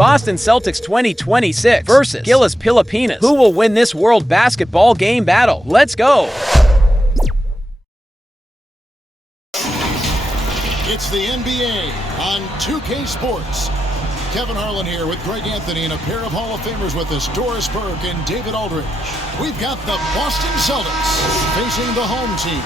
Boston Celtics 2026 versus GILAS Pilipinas. Who will win this World Basketball Game battle? Let's go! It's the NBA on 2K Sports. Kevin Harlan here with Greg Anthony and a pair of Hall of Famers with us, Doris Burke and David Aldridge. We've got the Boston Celtics facing the home team.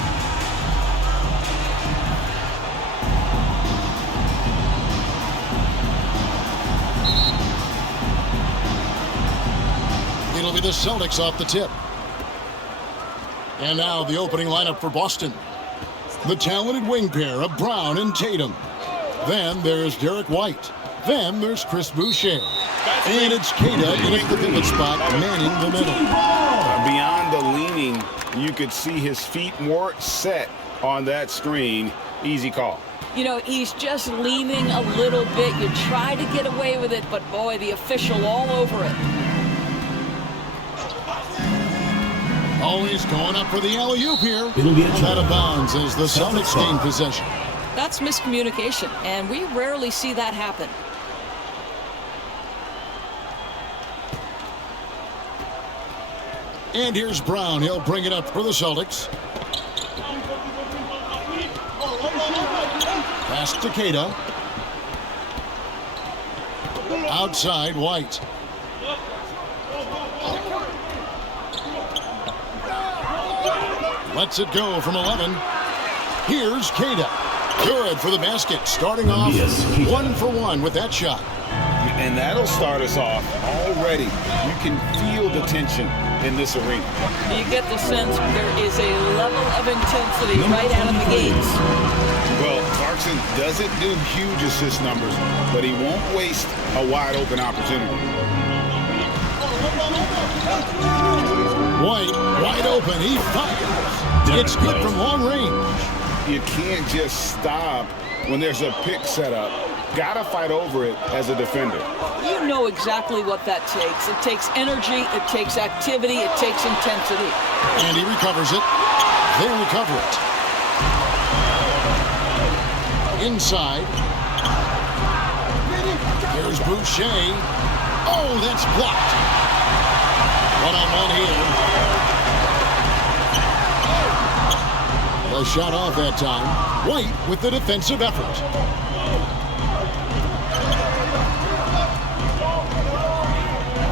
It'll be the Celtics off the tip. And now the opening lineup for Boston. The talented wing pair of Brown and Tatum. Then there's Derek White. Then there's Chris Boucher. And it's Queta in the pivot spot, manning the middle. Beyond the leaning, you could see his feet more set on that screen. Easy call. You know, he's just leaning a little bit. You try to get away with it, but boy, the official all over it. Always going up for the alley-oop here. Out of bounds as the Celtics gain possession. That's miscommunication, and we rarely see that happen. And here's Brown. He'll bring it up for the Celtics. Pass to Queta. Outside, White. Lets it go from 11. Here's Queta. Good for the basket. Starting off 1 for 1 with that shot. And that'll start us off already. You can feel the tension in this arena. You get the sense there is a level of intensity right out of the gates. Well, Clarkson doesn't do huge assist numbers, but he won't waste a wide open opportunity. White, wide open. He fires. It's good from long range. You can't just stop when there's a pick set up. Gotta fight over it as a defender. You know exactly what that takes. It takes energy, it takes activity, it takes intensity. And he recovers it. They recover it. Inside. There's Boucher. Oh, that's blocked. One-on-one here. A shot off that time. White with the defensive effort.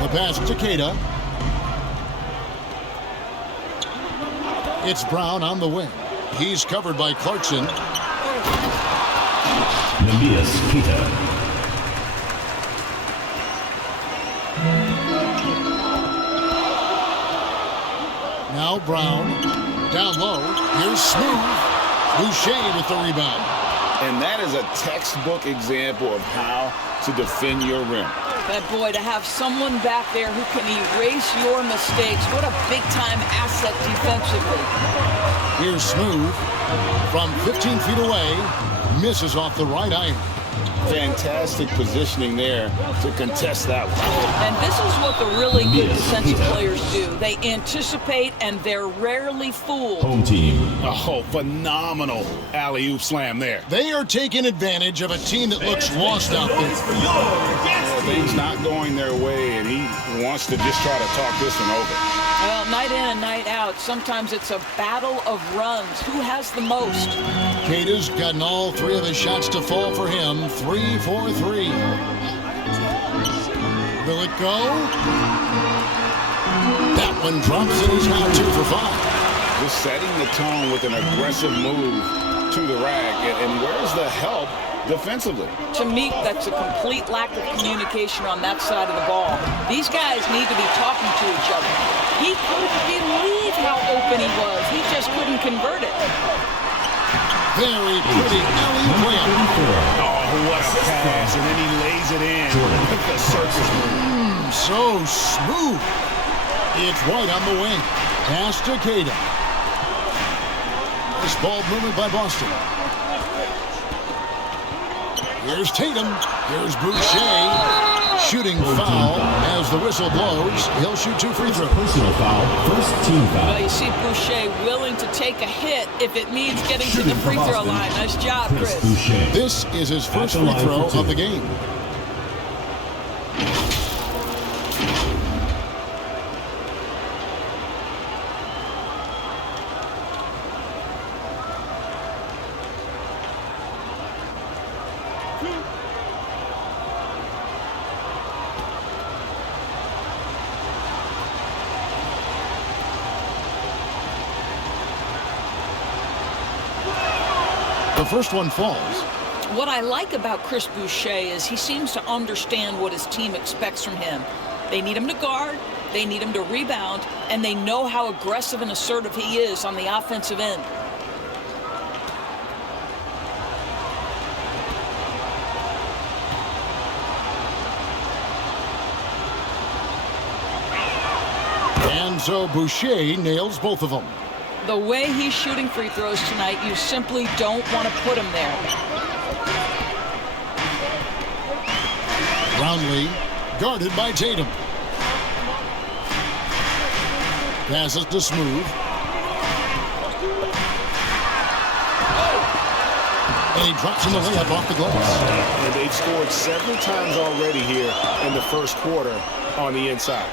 The pass to Queta. It's Brown on the wing. He's covered by Clarkson. Queta. Now Brown. Down low. Here's Smooth. Boucher with the rebound. And that is a textbook example of how to defend your rim. But boy, to have someone back there who can erase your mistakes, what a big-time asset defensively. Here's Smooth. From 15 feet away. Misses off the right iron. Fantastic positioning there to contest that one. And this is what the really good defensive players do. They anticipate and they're rarely fooled. Home team. Oh, phenomenal alley-oop slam there. They are taking advantage of a team that looks lost out there. Things not going their way, and he wants to just try to talk this one over. Well, night in and night out, sometimes it's a battle of runs. Who has the most? Queta's gotten all 3 of his shots to fall for him. 3 for 3. Will it go? That one drops and he's now 2 for 5. Just setting the tone with an aggressive move to the rack. And where's the help defensively? To me, that's a complete lack of communication on that side of the ball. These guys need to be talking to each other. He couldn't believe how open he was. He just couldn't convert it. Very pretty alley-oop layup. Oh, what a pass. And then he lays it in with the circus move. So smooth. It's White on the wing. Pass to Queta. This ball movement by Boston. Here's Tatum. Here's Boucher. Shooting foul as the whistle blows. He'll shoot 2 free throws. Personal foul. First team foul. Well, you see Boucher willing to take a hit if it means getting to the free throw line. Nice job, Chris. This is his first free throw of the game. first one falls. What I like about Chris Boucher is he seems to understand what his team expects from him. They need him to guard, they need him to rebound, and they know how aggressive and assertive he is on the offensive end. And so Boucher nails both of them. The way he's shooting free throws tonight, you simply don't want to put him there. Brownlee guarded by Tatum. Passes to Smooth. And he drops in the layup off the glass. And they've scored several times already here in the first quarter on the inside.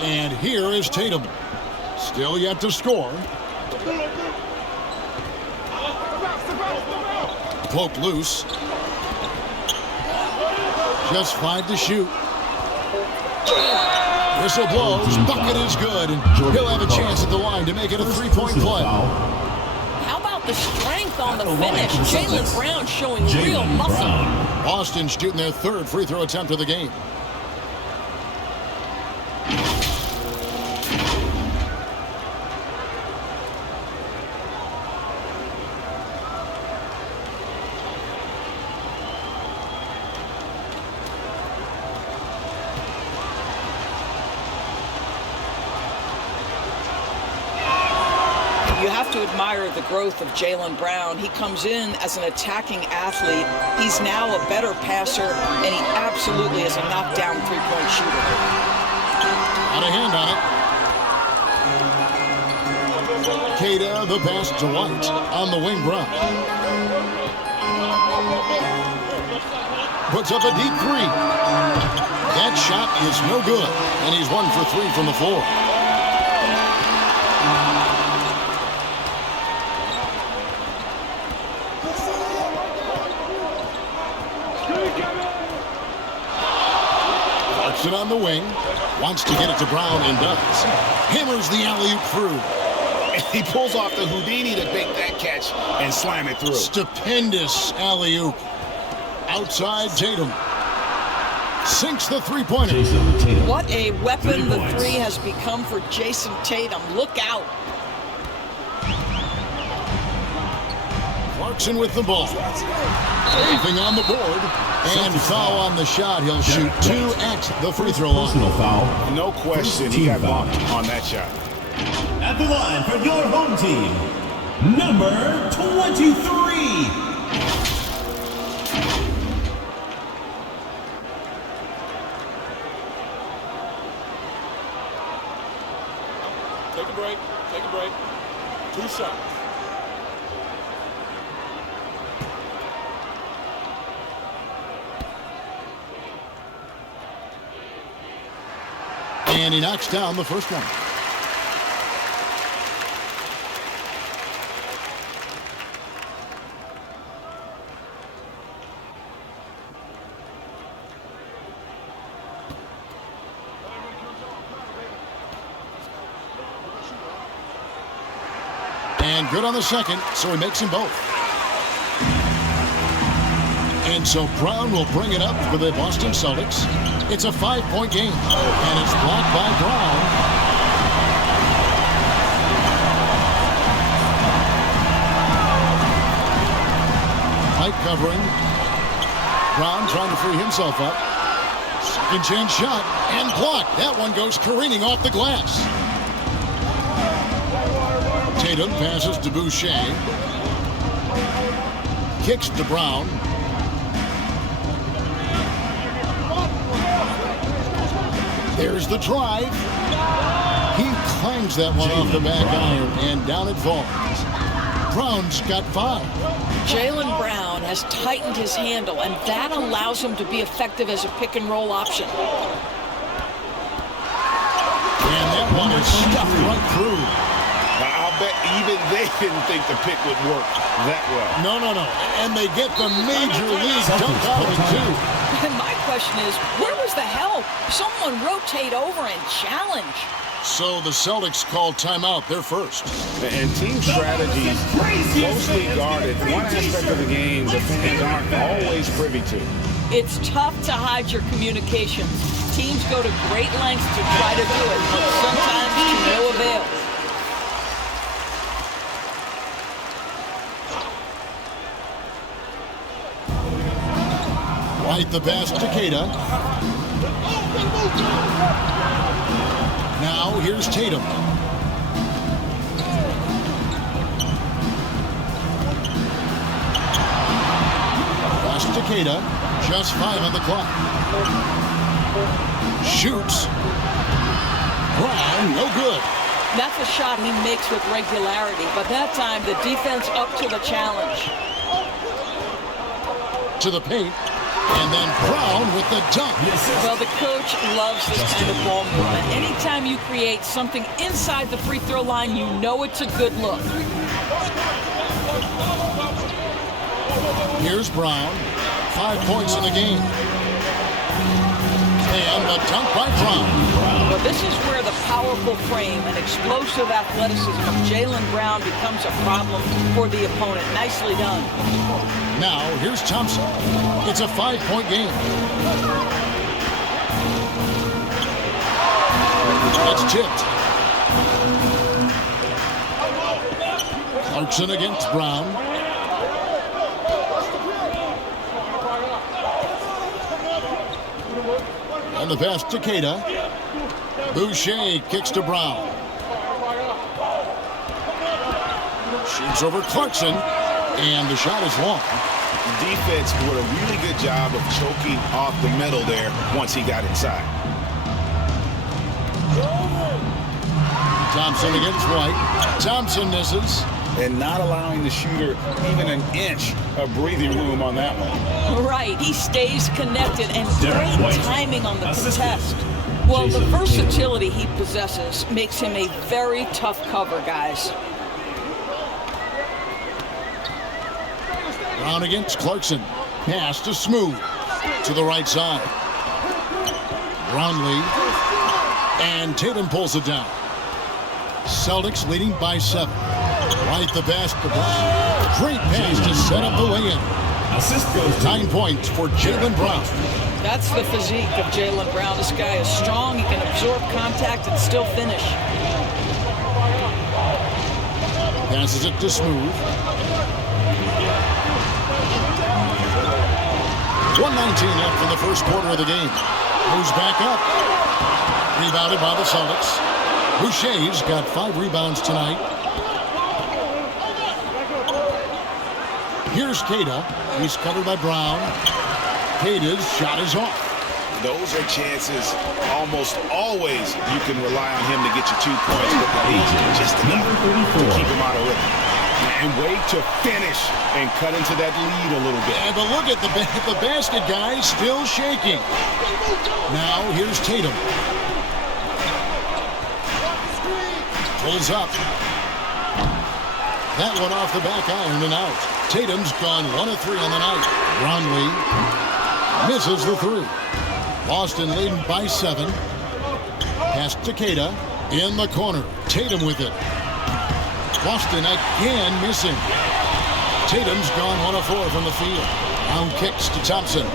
And here is Tatum. Still yet to score. Poke loose. Just 5 to shoot. Whistle blows. Bucket is good. And he'll have a chance at the line to make it a 3-point play. How about the strength on the finish? Jaylen Brown showing real muscle. Boston shooting their 3rd free throw attempt of the game. You have to admire the growth of Jaylen Brown. He comes in as an attacking athlete. He's now a better passer, and he absolutely is a knockdown three-point shooter. Got a hand on it. Keita, the pass to White on the wing. Brown puts up a deep 3. That shot is no good, and he's 1 for 3 from the floor. It on the wing, wants to get it to Brown and does. Hammers the alley-oop through. And he pulls off the Houdini to make that catch and slam it through. Stupendous alley-oop. Outside Tatum. Sinks the three-pointer. What a weapon the 3 has become for Jason Tatum. Look out. Clarkson with the ball. Anything on the board. And foul on the shot. He'll shoot 2 at the free throw line. Personal foul. No question, he got blocked on that shot. At the line for your home team, number 23. Take a break. Take a break. 2 shots. And he knocks down the first one. And good on the second, so he makes them both. And so Brown will bring it up for the Boston Celtics. It's a 5-point game, and it's blocked by Brown. Tight covering. Brown trying to free himself up. Second chance shot, and blocked. That one goes careening off the glass. Tatum passes to Boucher. Kicks to Brown. There's the drive. He clangs that one off the back iron, and down it falls. Brown's got 5. Jaylen Brown has tightened his handle, and that allows him to be effective as a pick-and-roll option. And that one is stuffed right through. I'll bet even they didn't think the pick would work that well. No. And they get the major league dunk out of it, too. And my question is, where was the help? Someone rotate over and challenge. So the Celtics call timeout. They're first. And team strategies closely guarded. One aspect of the game the fans aren't always privy to. It's tough to hide your communications. Teams go to great lengths to try to do it, but sometimes to no avail. Right the pass to Takeda. Now here's Tatum. Pass to Takeda. Just 5 on the clock. Shoots. Brown, no good. That's a shot he makes with regularity, but that time the defense up to the challenge. To the paint. And then Brown with the dunk. Well, the coach loves this kind of ball movement. Anytime you create something inside the free throw line, you know it's a good look. Here's Brown. 5 points in the game. And the dunk by Brown. Well, this is where the powerful frame and explosive athleticism of Jaylen Brown becomes a problem for the opponent. Nicely done. Now, here's Thompson. It's a 5-point game. It's tipped. Clarkson against Brown. And the pass to Takeda. Boucher kicks to Brown. Shoots over Clarkson. And the shot is long. Defense did a really good job of choking off the middle there once he got inside. Thompson against White. Thompson misses. And not allowing the shooter even an inch of breathing room on that one. Right, he stays connected and great timing on the contest. Well, the versatility he possesses makes him a very tough cover, guys. Brown against Clarkson. Pass to Smooth. To the right side. Brownlee. And Tatum pulls it down. Celtics leading by 7. Right the pass to Brown. Great pass to set up the lay-in. Assist goes 9 points for Jaylen Brown. That's the physique of Jaylen Brown. This guy is strong. He can absorb contact and still finish. Passes it to Smooth. 1:19 left in the first quarter of the game. Moves back up. Rebounded by the Celtics. Boucher's got 5 rebounds tonight. Here's Kata. He's covered by Brown. Kata's shot is off. Those are chances almost always you can rely on him to get you 2 points with the lead. Just enough to keep him out of rhythm. And wait to finish and cut into that lead a little bit. And but look at the basket, guys, still shaking. Now here's Tatum. Pulls up. That one off the back iron and out. Tatum's gone 1 of 3 on the night. Brownlee misses the 3. Boston leading by 7. Pass to Takeda in the corner. Tatum with it. Boston again missing. Tatum's gone 1 of 4 from the field. Brown kicks to Thompson.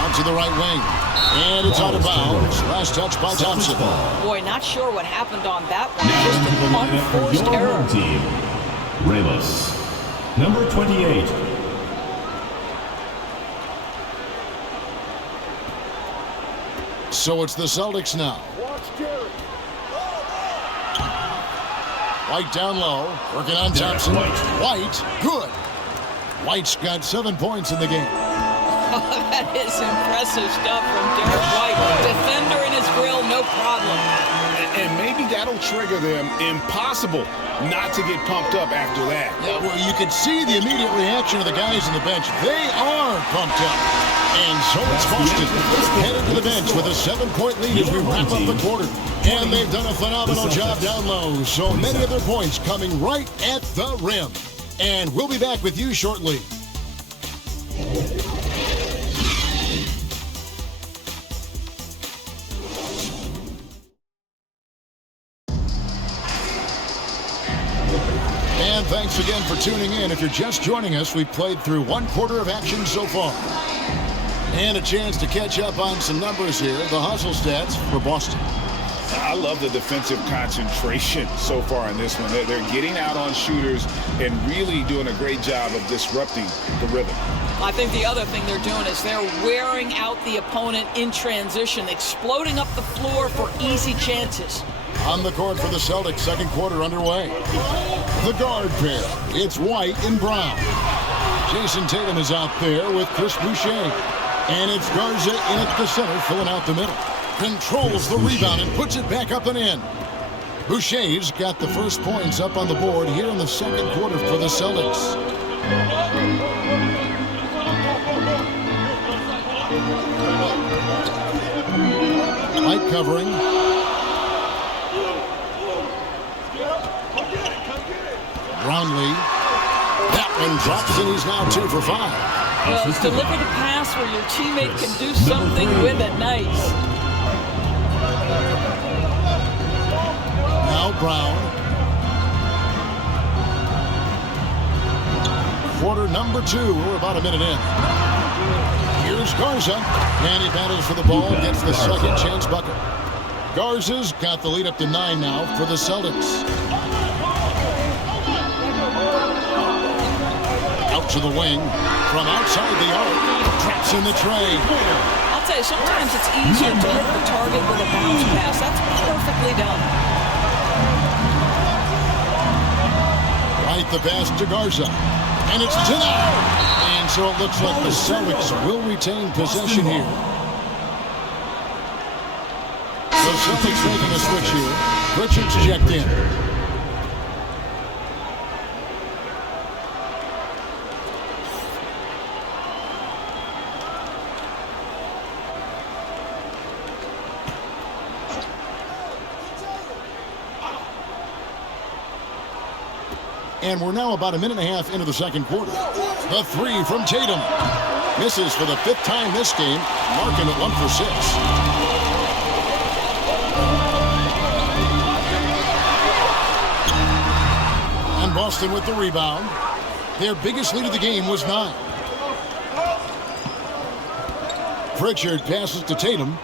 Out to the right wing. And it's out of bounds. Last touch by Thompson. Boy, not sure what happened on that one. Just an unforced error. Team. Ramos. Number 28. So it's the Celtics now. White down low, working on Thompson. White, good. White's got 7 points in the game. That is impressive stuff from Derek White. Defender in his grill, no problem. And maybe that'll trigger them. Impossible not to get pumped up after that. Yeah, well, you can see the immediate reaction of the guys on the bench. They are pumped up. And so it's Boston headed to the bench with a 7-point lead as we wrap up the quarter. And they've done a phenomenal job down low. So many of their points coming right at the rim. And we'll be back with you shortly. And thanks again for tuning in. If you're just joining us, we've played through one quarter of action so far. And a chance to catch up on some numbers here. The hustle stats for Boston. I love the defensive concentration so far in this one. They're getting out on shooters and really doing a great job of disrupting the rhythm. I think the other thing they're doing is they're wearing out the opponent in transition, exploding up the floor for easy chances. On the court for the Celtics, second quarter underway. The guard pair, it's White and Brown. Jason Tatum is out there with Chris Boucher. And it's Garza in at the center, filling out the middle. Controls the rebound and puts it back up and in. Boucher's got the first points up on the board here in the second quarter for the Celtics. Light covering. Brownlee. That one drops and he's now 2 for 5. Well, deliver the pass where your teammate can do something with it. Nice. Now Brown. Quarter number 2. We're about a minute in. Here's Garza. And he battles for the ball, gets the second chance bucket. Garza's got the lead up to 9 now for the Celtics. Out to the wing. From outside the arc. Traps in the tray. I'll tell you, sometimes it's easier to hit the target with a bounce pass. That's perfectly done. Right, the pass to Garza. And it's denied. And so it looks like the Celtics will retain possession here. The Celtics making a switch here. Richards checked in. And we're now about a minute and a half into the second quarter. The 3 from Tatum. Misses for the 5th time this game, marking it 1 for 6. And Boston with the rebound. Their biggest lead of the game was 9. Pritchard passes to Tatum.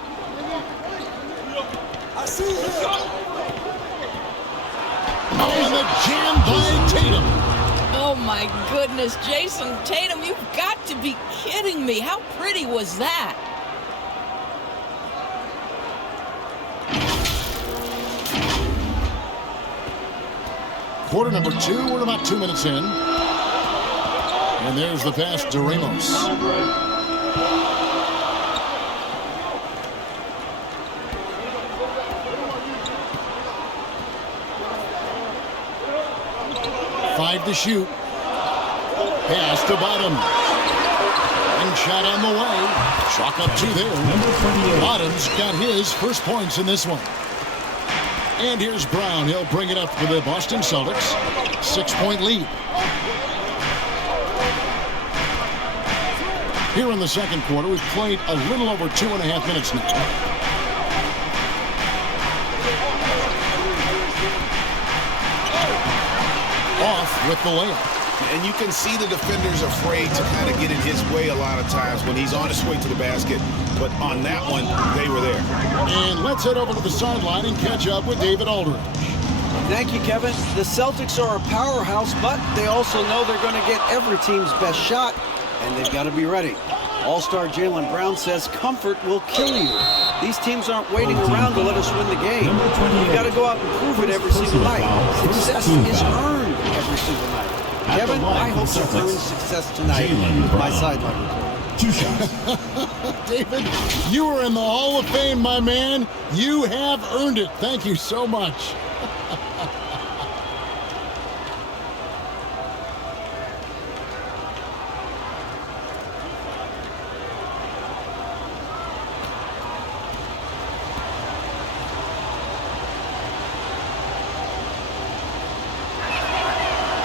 And the jam by Tatum. Oh my goodness, Jason Tatum, you've got to be kidding me. How pretty was that? Quarter number 2, we're about 2 minutes in. And there's the pass to Ramos. Five to shoot. Pass to Bottom. And shot on the way. Chalk up 2 there. Bottom's got his first points in this one. And here's Brown. He'll bring it up for the Boston Celtics. 6-point lead. Here in the second quarter, we've played a little over 2.5 minutes now. Off with the layup. And you can see the defenders afraid to kind of get in his way a lot of times when he's on his way to the basket. But on that one, they were there. And let's head over to the sideline and catch up with David Aldridge. Thank you, Kevin. The Celtics are a powerhouse, but they also know they're going to get every team's best shot, and they've got to be ready. All-star Jaylen Brown says comfort will kill you. These teams aren't waiting around to let us win the game. You've got to go out and prove it every single night. Success is earned every single night. Kevin, I hope you earn success tonight with my sideline report. 2 shots. David, you are in the Hall of Fame, my man. You have earned it. Thank you so much.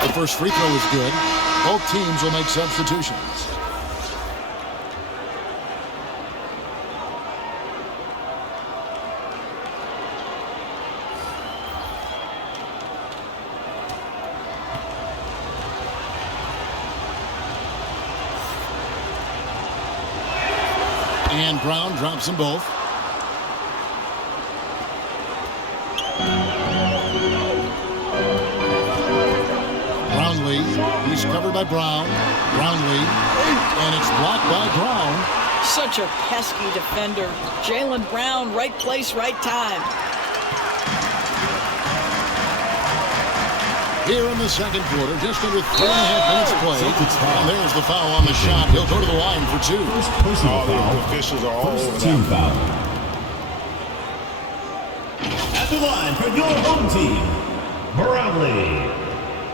The first free throw is good. Both teams will make substitutions. And Brown drops them both. Brownlee, he's covered by Brown. Brownlee, and it's blocked by Brown. Such a pesky defender. Jaylen Brown, right place, right time. Here in the second quarter, just under 3.5 minutes played. And there's the foul on the shot. He'll go to the line for two. The officials are all over Team that. foul. At the line for your home team, Brownlee.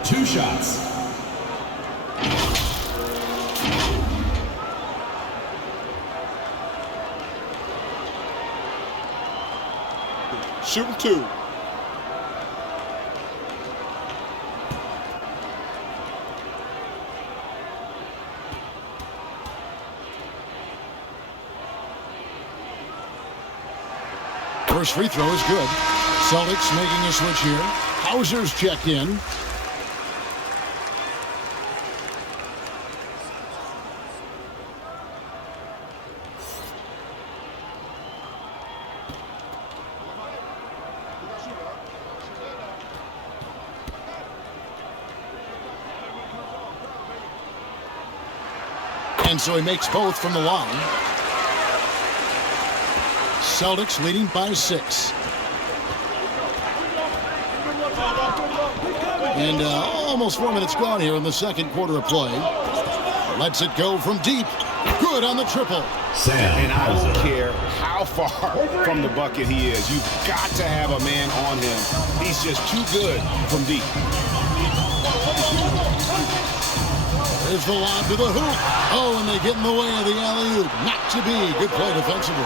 2 shots. Shooting 2. First free throw is good. Celtics making a switch here. Hauser's checked in. And so he makes both from the line. Celtics leading by 6. And almost 4 minutes gone here in the second quarter of play. Lets it go from deep. Good on the triple. And I don't care how far from the bucket he is. You've got to have a man on him. He's just too good from deep. There's the lob to the hoop. Oh, and they get in the way of the alley-oop. Not to be. Good play defensively.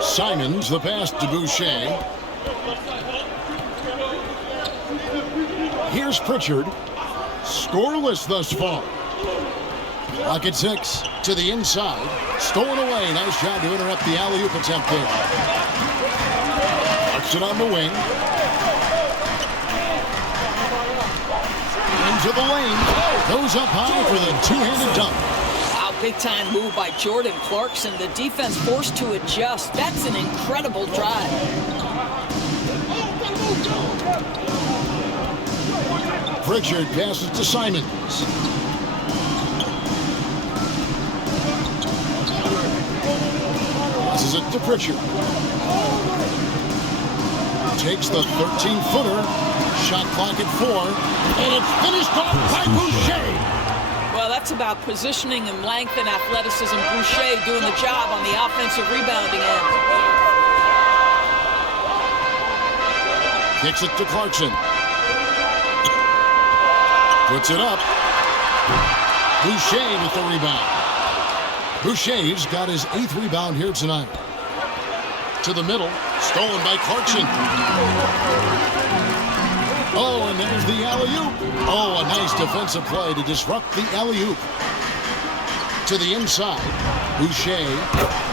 Simons, the pass to Boucher. Here's Pritchard. Scoreless thus far. Clock at 6 to the inside. Stolen away. Nice job to interrupt the alley-oop attempt there. Puts it on the wing. Into the lane. Goes up high for the two-handed dunk. Wow, big-time move by Jordan Clarkson. The defense forced to adjust. That's an incredible drive. Pritchard passes to Simons. Passes it to Pritchard. Takes the 13-footer. Shot clock at 4. And it's finished off by Boucher. Well, that's about positioning and length and athleticism. Boucher doing the job on the offensive rebounding end. Kicks it to Clarkson. Puts it up. Boucher with the rebound. Boucher's got his 8th rebound here tonight. To the middle. Stolen by Clarkson. Oh, and there's the alley-oop. Oh, a nice defensive play to disrupt the alley-oop. To the inside. Boucher.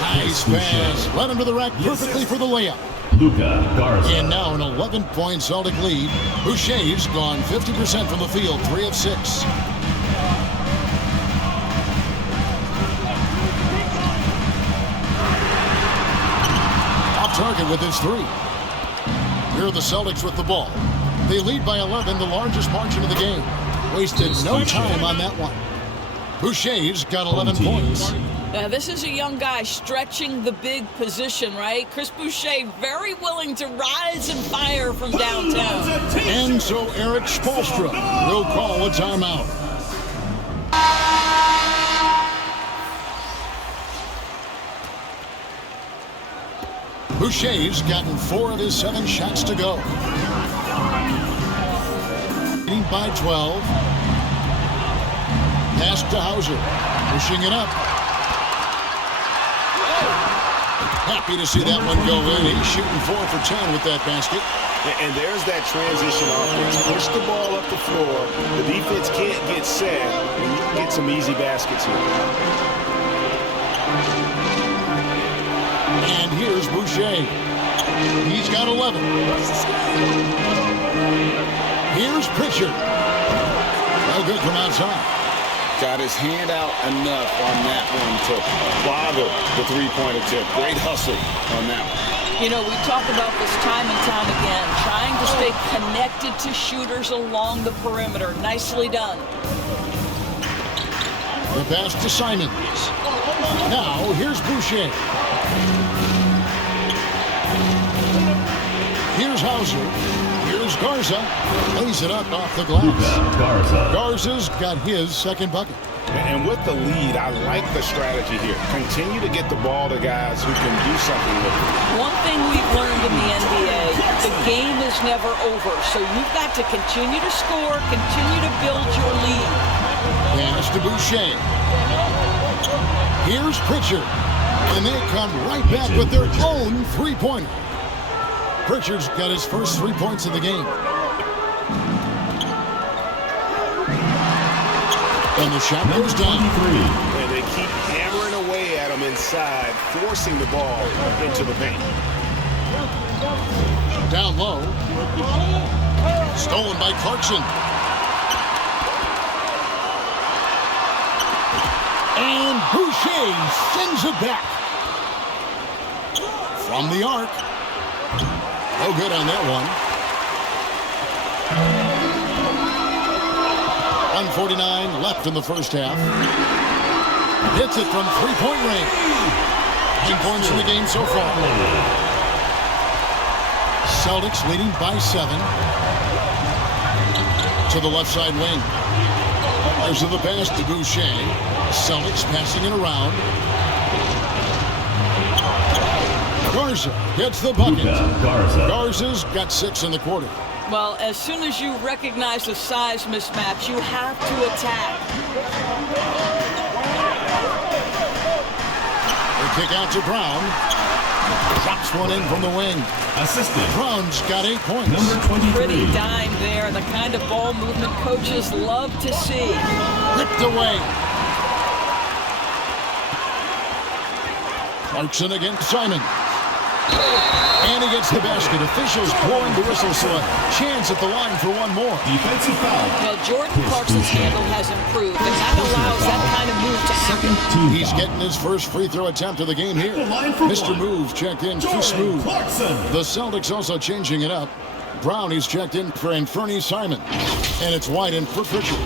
Nice pass. Right under the rack perfectly for the layup. Luka Garza. And now an 11-point Celtic lead. Boucher's gone 50% from the field, 3 of 6. Off target with his 3. Here are the Celtics with the ball. They lead by 11, the largest margin of the game. Wasted no time on that one. Boucher's got 11 points. Now, this is a young guy stretching the big position, right? Chris Boucher very willing to rise and fire from downtown. And so Eric Spoelstra will call a timeout. Boucher's gotten 4 of his 7 shots to go. Leading by 12. Pass to Hauser. Pushing it up. Happy to see that one go in. He's shooting 4 for 10 with that basket. And there's that transition offense. Push the ball up the floor. The defense can't get set, and you can get some easy baskets here. And here's Boucher. He's got 11. Here's Pritchard. No good from outside. Got his hand out enough on that one to bother the three-point attempt. Great hustle on that one. You know, we talk about this time and time again, trying to stay connected to shooters along the perimeter. Nicely done. The pass to Simons. Now, here's Boucher. Here's Hauser. Here's Garza. Lays it up off the glass. Garza's got his second bucket. And with the lead, I like the strategy here. Continue to get the ball to guys who can do something with it. One thing we've learned in the NBA, the game is never over. So you've got to continue to score, continue to build your lead. Pass to Boucher. Here's Pritchard. And they come right back with their own three-pointer. Pritchard's got his first 3 points of the game. And the shot goes down. And they keep hammering away at him inside, forcing the ball into the paint. Down low. Stolen by Clarkson. And Boucher sends it back. From the arc. No good on that one. 1:49 left in the first half. Hits it from three-point range. 9 points in the game so far. Celtics leading by 7. To the left side wing. There's the pass to Boucher. Celtics passing it around. Garza gets the bucket. Garza's got 6 in the quarter. Well, as soon as you recognize the size mismatch, you have to attack. They kick out to Brown. Drops one in from the wing. Assistant. Brown's got 8 points. Number 23. Pretty dime there, the kind of ball movement coaches love to see. Ripped away. Clarkson against Simon. And he gets the basket. Officials blowing the whistle, so a chance at the line for one more. Defensive foul. Well, Jordan Clarkson's handle has improved, and that allows that kind of move to happen. Team He's foul. getting his first free throw attempt of the game here. The line for Mr. one. Moves checked in for Jordan Smooth. Clarkson. The Celtics also changing it up. Brown, he's checked in for Anferny Simon. And it's wide in for Pritchard.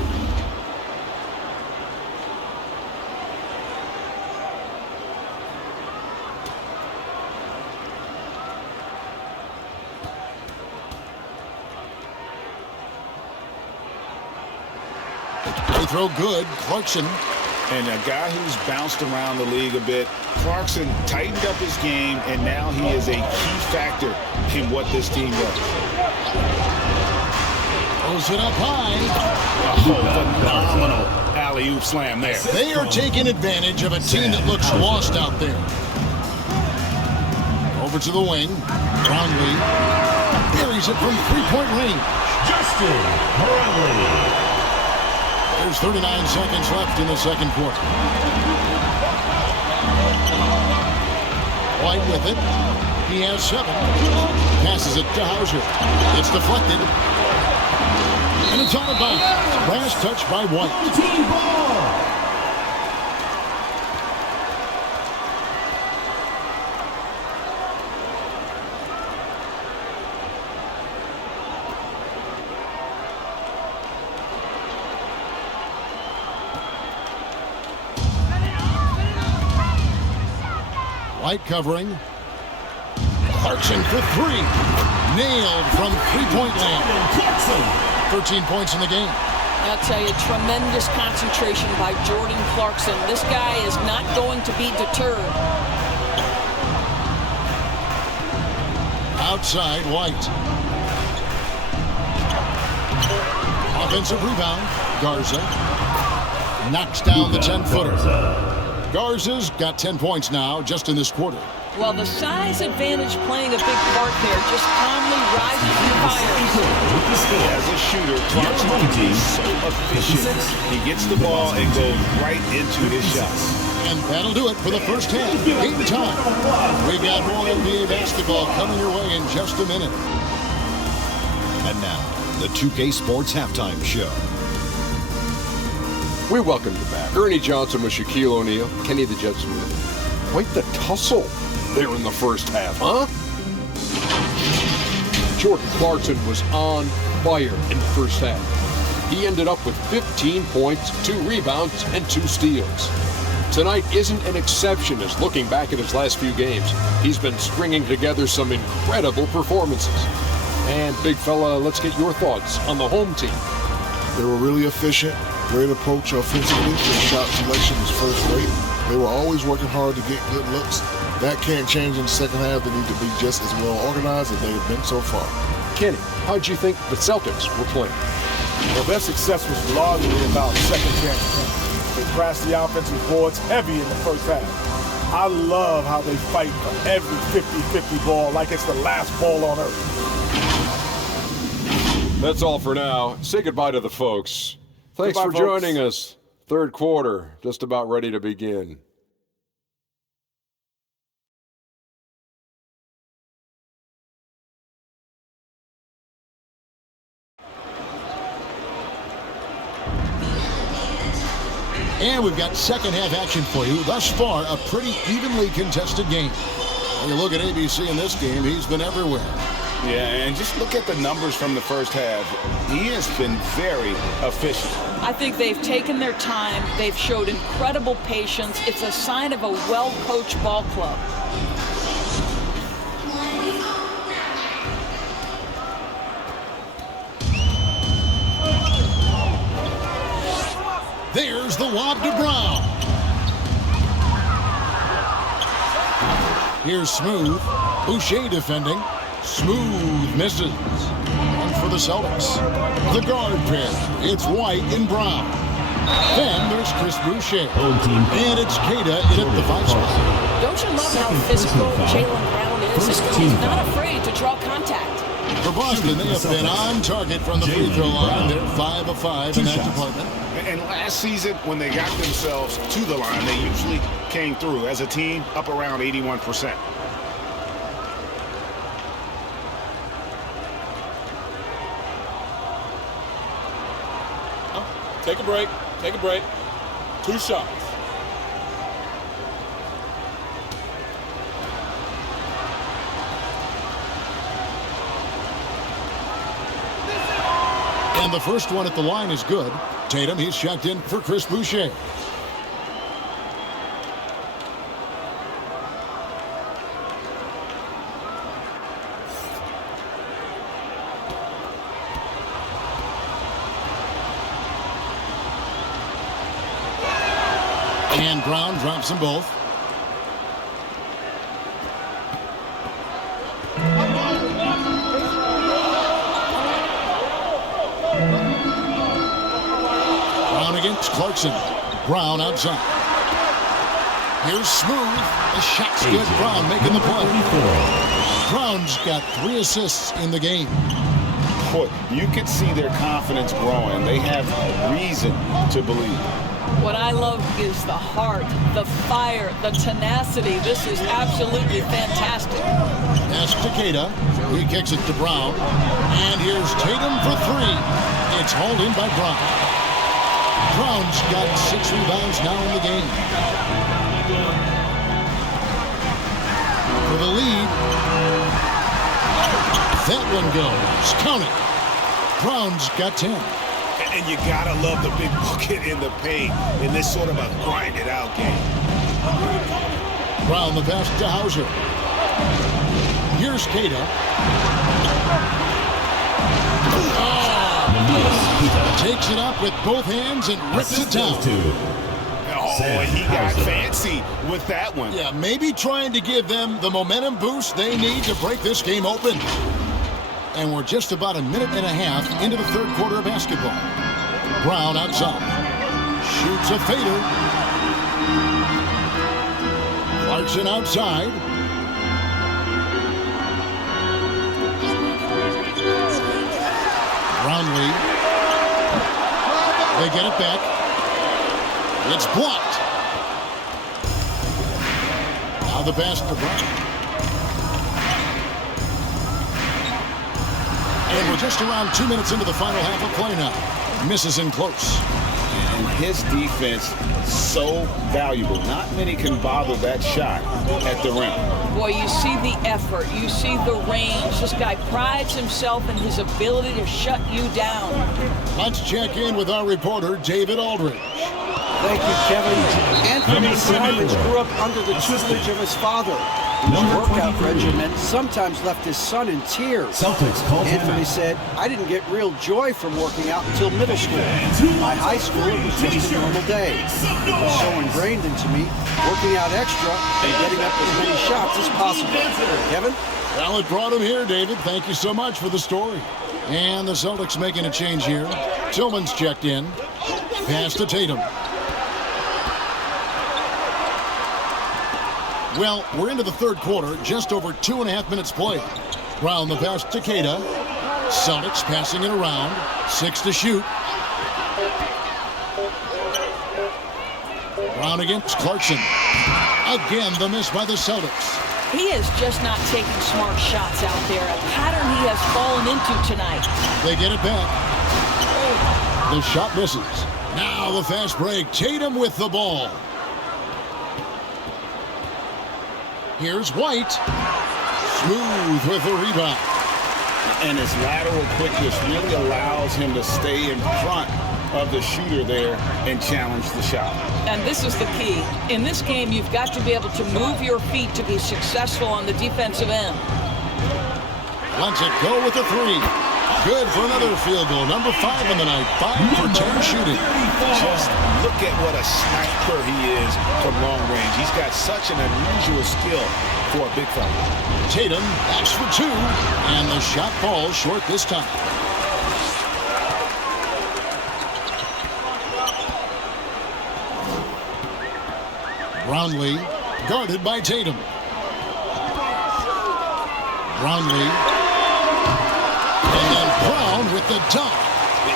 They throw good. Clarkson. And a guy who's bounced around the league a bit, Clarkson tightened up his game, and now he is a key factor in what this team does. Throws it up high. Oh, phenomenal alley-oop slam there. They are taking advantage of a team that looks lost out there. Over to the wing. Brownlee buries it from three-point range. Justin Brownlee. There's 39 seconds left in the second quarter. White with it. He has 7. Passes it to Hauser. It's deflected. And it's out of bounds. Last touch by White. Team ball. White covering. Clarkson for 3. Nailed from three-point land. 13 points in the game. I'll tell you, tremendous concentration by Jordan Clarkson. This guy is not going to be deterred. Outside, White. Offensive rebound. Garza knocks down the 10-footer. Garza's got 10 points now just in this quarter. Well, the size advantage playing a big part there, just calmly rises to fire. As a shooter, Clarkson is so efficient. He gets the ball and goes right into his shots. And that'll do it for the first half. Game time. We got more NBA basketball coming your way in just a minute. And now, the 2K Sports Halftime Show. We welcome you back. Ernie Johnson with Shaquille O'Neal, Kenny the Jet Smith. Quite the tussle there in the first half, huh? Jordan Clarkson was on fire in the first half. He ended up with 15 points, 2 rebounds, and 2 steals. Tonight isn't an exception as looking back at his last few games, he's been stringing together some incredible performances. And big fella, let's get your thoughts on the home team. They were really efficient, great approach offensively. Their shot selection was first rate. They were always working hard to get good looks. That can't change in the second half. They need to be just as well organized as they have been so far. Kenny, how'd you think the Celtics were playing? Well, their success was largely about second chance. They crashed the offensive boards heavy in the first half. I love how they fight for every 50-50 ball like it's the last ball on earth. That's all for now. Say goodbye to the folks. Thanks for joining us. Third quarter, just about ready to begin. And we've got second half action for you. Thus far, a pretty evenly contested game. When you look at ABC in this game, he's been everywhere. Yeah, and just look at the numbers from the first half. He has been very efficient. I think they've taken their time. They've showed incredible patience. It's a sign of a well-coached ball club. There's the lob to Brown. Here's Smooth. Boucher defending. Smooth misses. One for the Celtics. The guard pair. It's White and Brown. Then there's Chris Boucher. And it's Queta in at the 5 spot. Don't you love how physical Jaylen Brown is? He's not afraid to draw contact. For Boston, they have been on target from the free throw line. They're 5 of 5 in that department. And last season, when they got themselves to the line, they usually came through as a team up around 81%. Take a break. Take a break. 2 shots. And the first one at the line is good. Tatum, he's checked in for Chris Boucher. And Brown drops them both. Brown against Clarkson. Brown outside. Here's Smooth. The shot's good. Brown making the play. Brown's got 3 assists in the game. Boy, you can see their confidence growing. They have reason to believe. What I love is the heart, the fire, the tenacity. This is absolutely fantastic. Pass to Queta. He kicks it to Brown. And here's Tatum for 3. It's hauled in by Brown. Brown's got 6 rebounds now in the game. For the lead. That one goes. Count it. Brown's got 10. And you gotta love the big bucket in the paint in this sort of a grinded out game. Brown the pass to Hauser. Here's Queta. Takes it up with both hands and rips it down. Oh, he got fancy with that one. Yeah, maybe trying to give them the momentum boost they need to break this game open. And we're just about a minute and a half into the third quarter of basketball. Brown outside. Shoots a fader. Clarkson outside. Brownlee. They get it back. It's blocked. Now the pass to Brown. And we're just around 2 minutes into the final half of play now. Misses in close. And his defense, so valuable. Not many can bother that shot at the rim. Boy, you see the effort. You see the range. This guy prides himself in his ability to shut you down. Let's check in with our reporter, David Aldridge. Thank you, Kevin. Anthony Simons grew up under the tutelage of his father, whose workout regimen sometimes left his son in tears. Celtics call Anthony said, "I didn't get real joy from working out until middle school. By high school, it was just a normal day. It was so ingrained into me, working out extra and getting up as many shots as possible." Kevin? Well, it brought him here, David. Thank you so much for the story. And the Celtics making a change here. Tillman's checked in. Pass to Tatum. Well, we're into the third quarter, just over 2.5 minutes played. Brown the pass to Queta. Celtics passing it around. 6 to shoot. Brown against Clarkson. Again, the miss by the Celtics. He is just not taking smart shots out there, a pattern he has fallen into tonight. They get it back. The shot misses. Now the fast break. Tatum with the ball. Here's White. Smooth with the rebound. And his lateral quickness really allows him to stay in front of the shooter there and challenge the shot. And this is the key. In this game, you've got to be able to move your feet to be successful on the defensive end. Lets it go with the three. Good for another field goal. Number 5 in the night. 5 for 10 shooting. Just look at what a sniper he is from long range. He's got such an unusual skill for a big fella. Tatum backs for 2, and the shot falls short this time. Brownlee guarded by Tatum. Brownlee. And then Brown with the dunk.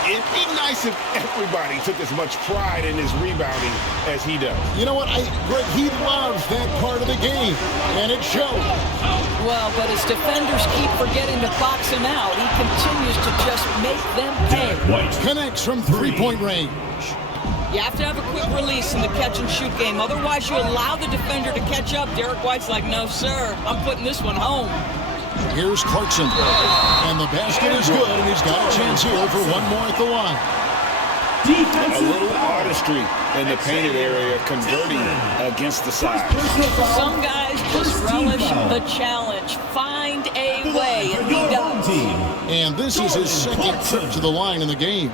It'd be nice if everybody took as much pride in his rebounding as he does. You know what, Greg, he loves that part of the game, and it shows. Well, but as defenders keep forgetting to box him out, he continues to just make them pay. Connects from three-point range. You have to have a quick release in the catch-and-shoot game. Otherwise, you allow the defender to catch up. Derek White's like, no, sir, I'm putting this one home. Here's Clarkson. And the basket is good, and he's got a chance here for one more at the line. A little artistry in the painted area, converting against the side. Some guys just relish the challenge. Find a way, and he does. And this is his second trip to the line in the game.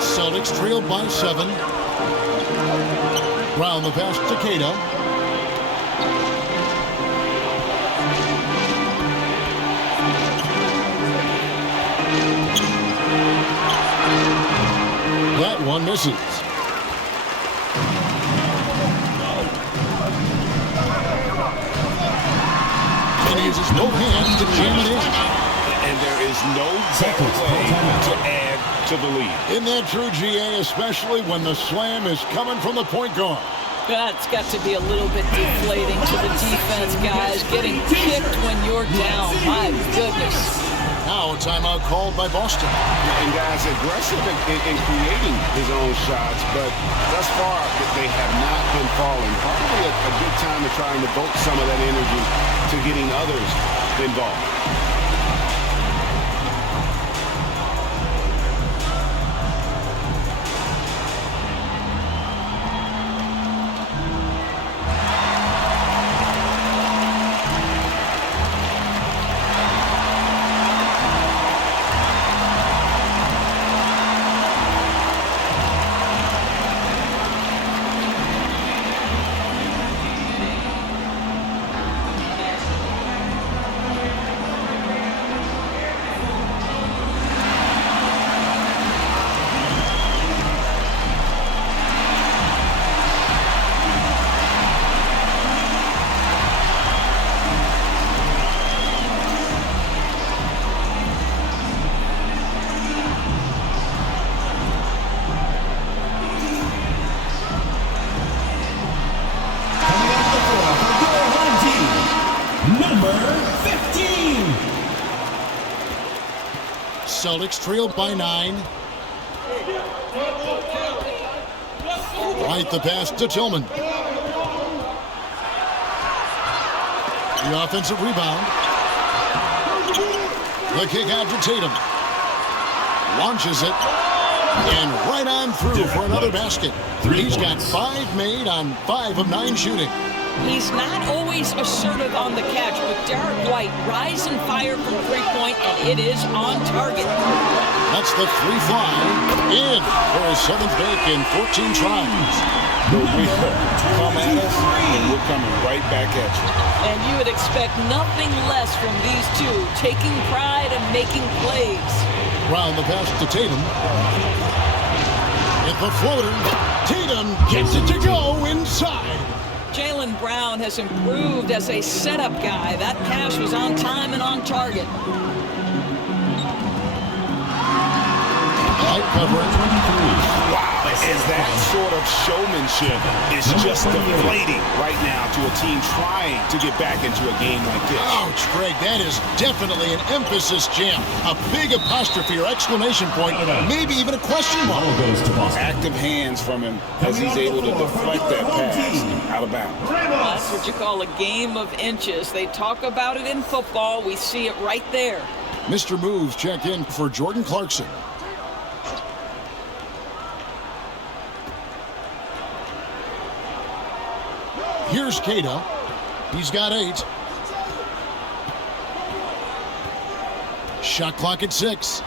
Celtics trailed by 7. Brown the pass to Queta. That one misses. And he uses both hands to jam it in. And there is no better way to add to the lead. Isn't that true, GA, especially when the slam is coming from the point guard? That's got to be a little bit deflating to the defense, guys. Getting kicked when you're down. My goodness. Now a timeout called by Boston. And guys, aggressive in creating his own shots, but thus far they have not been falling. Probably a good time to try and devote some of that energy to getting others involved. number 15. Celtics trailed by 9. Right the pass to Tillman. The offensive rebound. The kick out to Tatum. Launches it. And right on through for another basket. He's got 5 made on 5 of 9 shooting. He's not always assertive on the catch, but Derek White rise and fire from three-point, and it is on target. That's the 3 fly in for his 7th make in 14 tries. Come at us, and we're coming right back at you. And you would expect nothing less from these two, taking pride and making plays. Round the pass to Tatum. At the floater, Tatum gets it to go inside. Jaylen Brown has improved as a setup guy. That pass was on time and on target. Tight coverage. Wow, and that sort of showmanship is just deflating right now to a team trying to get back into a game like this. Ouch, Greg, that is definitely an emphasis jam. A big apostrophe or exclamation point, maybe even a question mark. Active hands from him as he's able to deflect that pass out of bounds. That's what you call a game of inches. They talk about it in football. We see it right there. Mr. Moves checked in for Jordan Clarkson. Here's Cada. He's got 8. Shot clock at 6.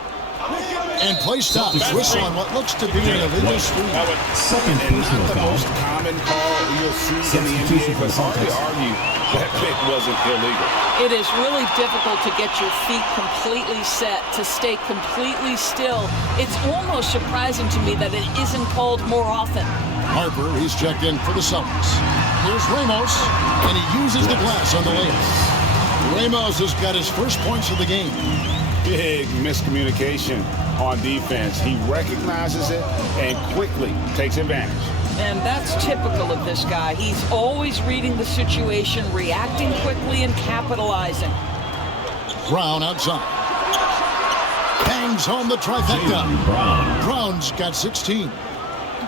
And play stops. Whistle on what looks to be an illegal screen. And not the most common call you'll see in the NBA, but hard to argue that pick wasn't illegal. It is really difficult to get your feet completely set, to stay completely still. It's almost surprising to me that it isn't called more often. Harper, he's checked in for the Celtics. Here's Ramos, and he uses the glass on the layup. Ramos has got his first points of the game. Big miscommunication on defense. He recognizes it and quickly takes advantage. And that's typical of this guy. He's always reading the situation, reacting quickly, and capitalizing. Brown outside. Bangs home the trifecta. Brown's got 16.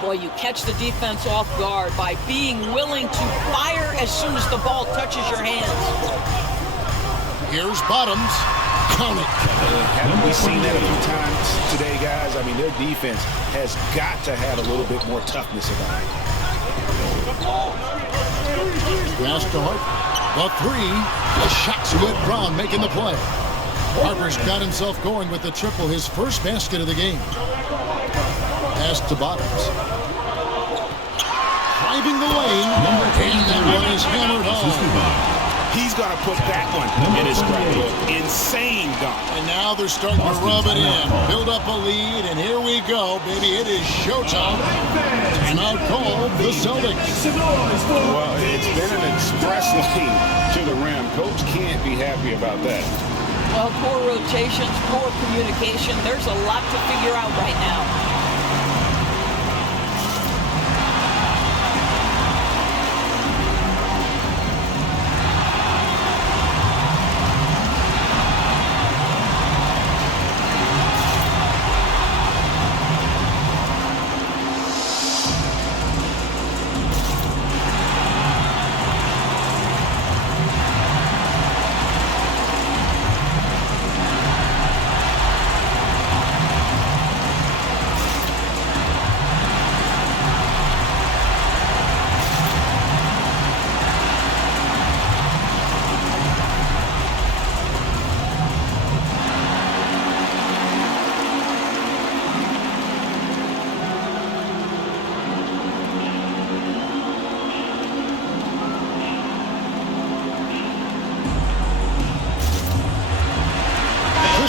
Boy, you catch the defense off guard by being willing to fire as soon as the ball touches your hands. Here's Bottoms. Count it. Haven't we seen that a few times today, guys? I mean, their defense has got to have a little bit more toughness about it. Pass to Hart. The 3. The shot's good. Brown making the play. Harper's got himself going with the triple, his first basket of the game. Pass to Bottoms. Driving the lane. And that one is hammered home. He's going to put that one in his scrapbook. Insane dunk. And now they're starting to rub it in. Build up a lead, and here we go, baby. It is showtime. Timeout call, the Celtics. Well, it's been an express lane to the rim. Coach can't be happy about that. Well, poor rotations, poor communication. There's a lot to figure out right now.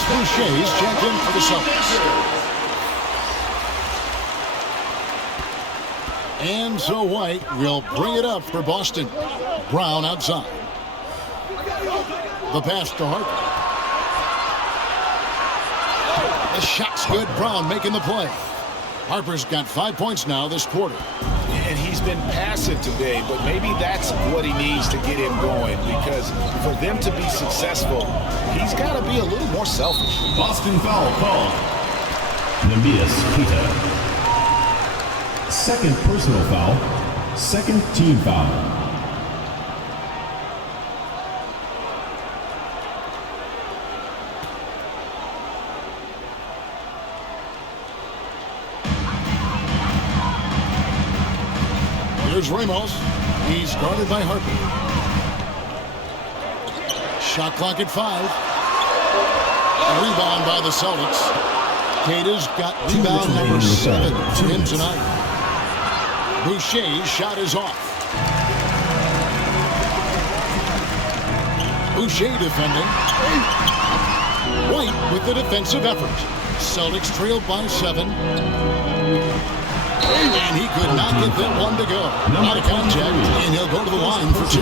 Boucher's checked in for the Celtics. And so White will bring it up for Boston. Brown outside. The pass to Harper. The shot's good. Brown making the play. Harper's got 5 points now this quarter. And he's been passive today, but maybe that's what he needs to get him going, because for them to be successful, he's got to be a little more selfish. Boston foul called. Namias Kita. Second personal foul. Second team foul. Here's Ramos. He's guarded by Harper. Shot clock at 5. A rebound by the Celtics. Keita's got rebound number 7 for him tonight. Boucher's shot is off. Boucher defending. White with the defensive effort. Celtics trailed by 7. And he could not get that one to go. Out of contact, and he'll go to the line for 2.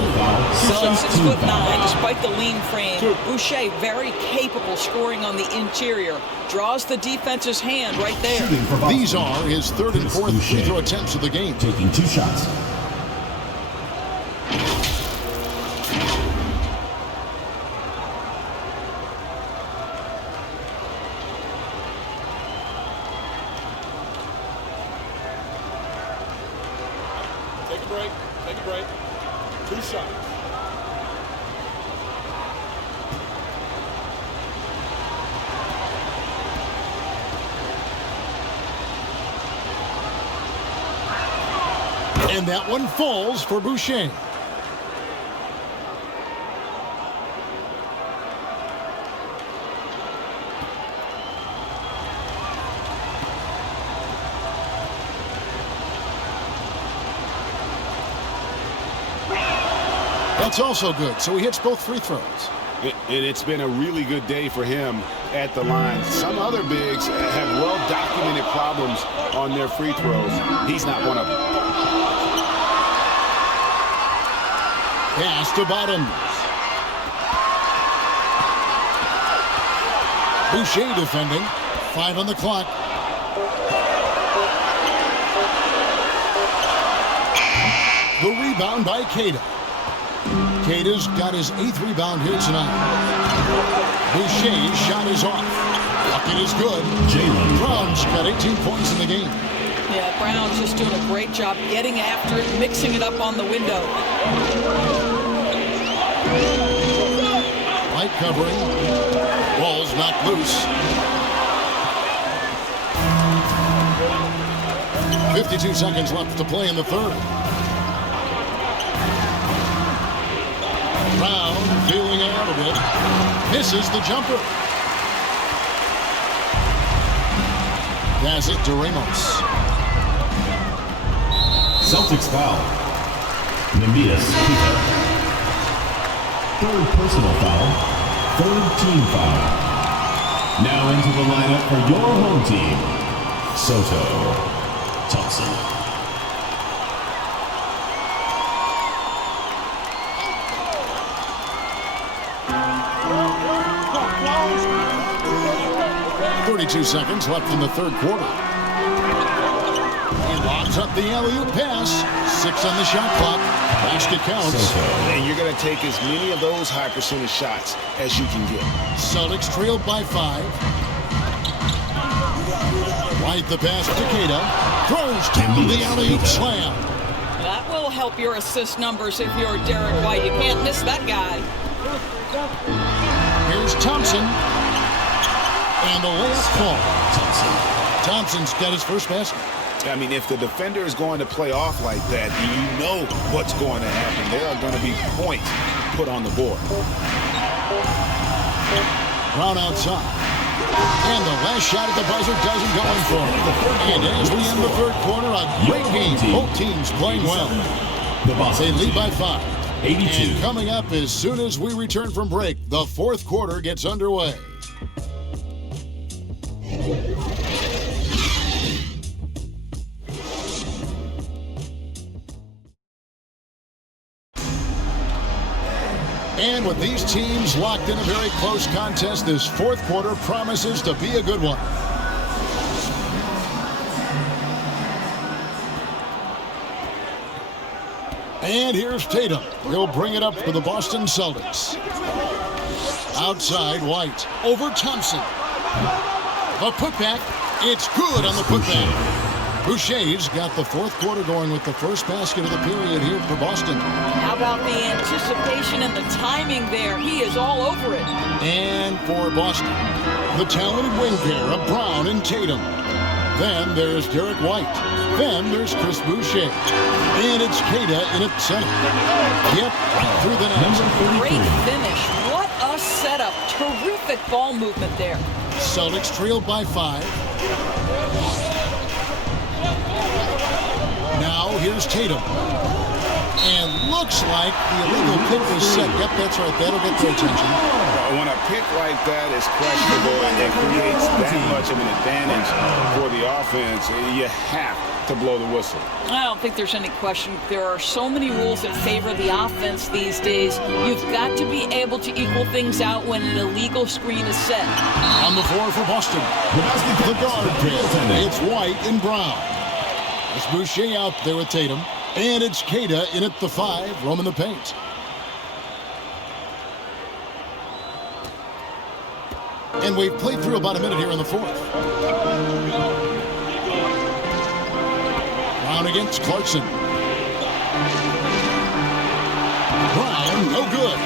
So 6'9", despite the lean frame, Boucher very capable scoring on the interior. Draws the defense's hand right there. These are his 3rd and 4th free throw attempts of the game. Taking 2 shots. Take a break. 2 shots. And that one falls for Boucher. That's also good, so he hits both free throws. It's been a really good day for him at the line. Some other bigs have well-documented problems on their free throws. He's not one of them. Pass to Bottoms. Boucher defending. 5 on the clock. The rebound by Keita. Keita's got his 8th rebound here tonight. Boucher's shot is off. Bucket is good. Brown's got 18 points in the game. Yeah, Brown's just doing a great job getting after it, mixing it up on the window. Light covering. Ball's knocked loose. 52 seconds left to play in the 3rd. Brown feeling out of it. Misses the jumper. Pass it to Ramos. Celtics foul. Namias Kita. 3rd personal foul. 3rd team foul. Now into the lineup for your home team. Soto. Thompson. .32 seconds left in the 3rd quarter. He lobs up the alley-oop pass. 6 on the shot clock. Basket counts. And you're going to take as many of those high percentage shots as you can get. Celtics trailed by 5. White the pass to Keita. Throws down the alley-oop slam. That will help your assist numbers if you're Derek White. You can't miss that guy. Here's Thompson. And the layup falls. Thompson's got his first basket. I mean, if the defender is going to play off like that, you know what's going to happen. There are going to be points put on the board. Brown outside. And the last shot at the buzzer doesn't go in for him. And as we end the 3rd quarter, a great game. Both teams playing well. They lead by 5. 82. And coming up as soon as we return from break, the 4th quarter gets underway. And with these teams locked in a very close contest, this 4th quarter promises to be a good one. And here's Tatum. He'll bring it up for the Boston Celtics. Outside, White. Over Thompson. The putback. It's good on the putback. Boucher's got the fourth quarter going with the first basket of the period here for Boston. How about the anticipation and the timing there? He is all over it. And for Boston, the talented wing pair of Brown and Tatum. Then there's Derek White. Then there's Chris Boucher. And it's Queta in at center. Yep, right through the net. Great finish. What a setup. Terrific ball movement there. Celtics trailed by 5. Now here's Tatum. And looks like the illegal pick was set. Yep, that's right. That'll get their attention. When a pick like that is questionable and it creates that much of an advantage for the offense, you have to blow the whistle. I don't think there's any question. There are so many rules that favor the offense these days. You've got to be able to equal things out when an illegal screen is set. On the floor for Boston, the guard pick. It's White and Brown. There's Boucher out there with Tatum. And it's Queta in at the 5, roaming the paint. And we've played through about a minute here in the fourth. Brown against Clarkson. Brown, no good.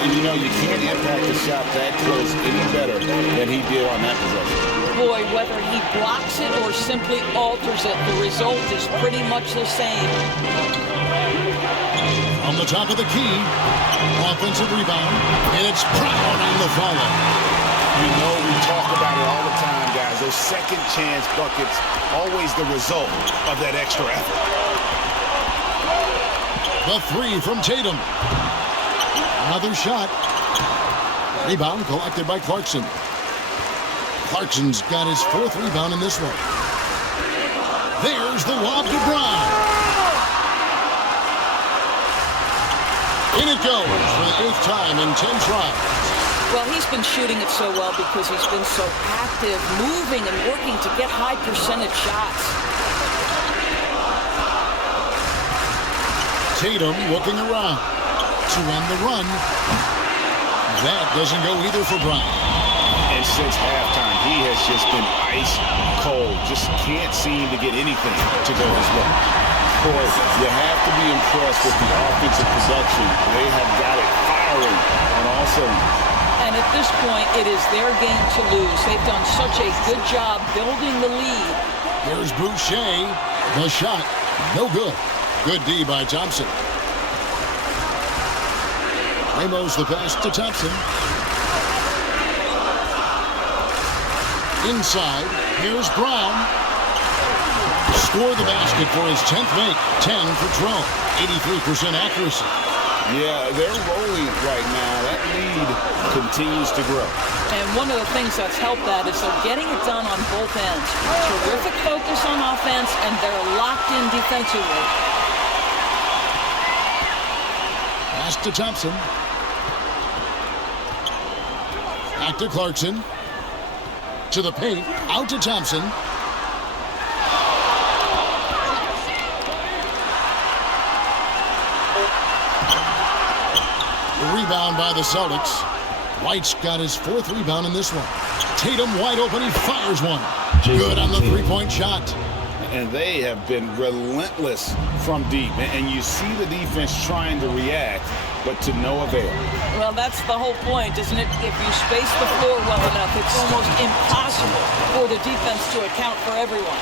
And you know, you can't impact the shot that close any better than he did on that possession. Boy, whether he blocks it or simply alters it, the result is pretty much the same. On the top of the key, offensive rebound, and it's Brown on the follow. You know, we talk about it all the time, guys. Those second chance buckets, always the result of that extra effort. The 3 from Tatum. Another shot. Rebound collected by Clarkson. Clarkson's got his 4th rebound in this one. There's the lob to Brown. In it goes for the 8th time in 10 tries. Well, he's been shooting it so well because he's been so active, moving and working to get high percentage shots. Tatum looking around to end the run. That doesn't go either for Brown. And since halftime, he has just been ice cold. Just can't seem to get anything to go his way. Boy, you have to be impressed with the offensive production. They have got it firing on all cylinders. And at this point, it is their game to lose. They've done such a good job building the lead. Here's Boucher. The shot, no good. Good D by Thompson. Ramos the pass to Thompson. Inside, here's Brown. Score the basket for his 10th make. 10 for Trump. 83% accuracy. Yeah, they're rolling right now. That lead continues to grow. And one of the things that's helped that is they're getting it done on both ends. Terrific focus on offense, and they're locked in defensively. Pass to Thompson. Back to Clarkson. To the paint. Out to Thompson. Rebound by the Celtics. White's got his 4th rebound in this one. Tatum wide open. He fires one. Good on the 3-point shot. And they have been relentless from deep. And you see the defense trying to react, but to no avail. Well, that's the whole point, isn't it? If you space the floor well enough, it's almost impossible for the defense to account for everyone.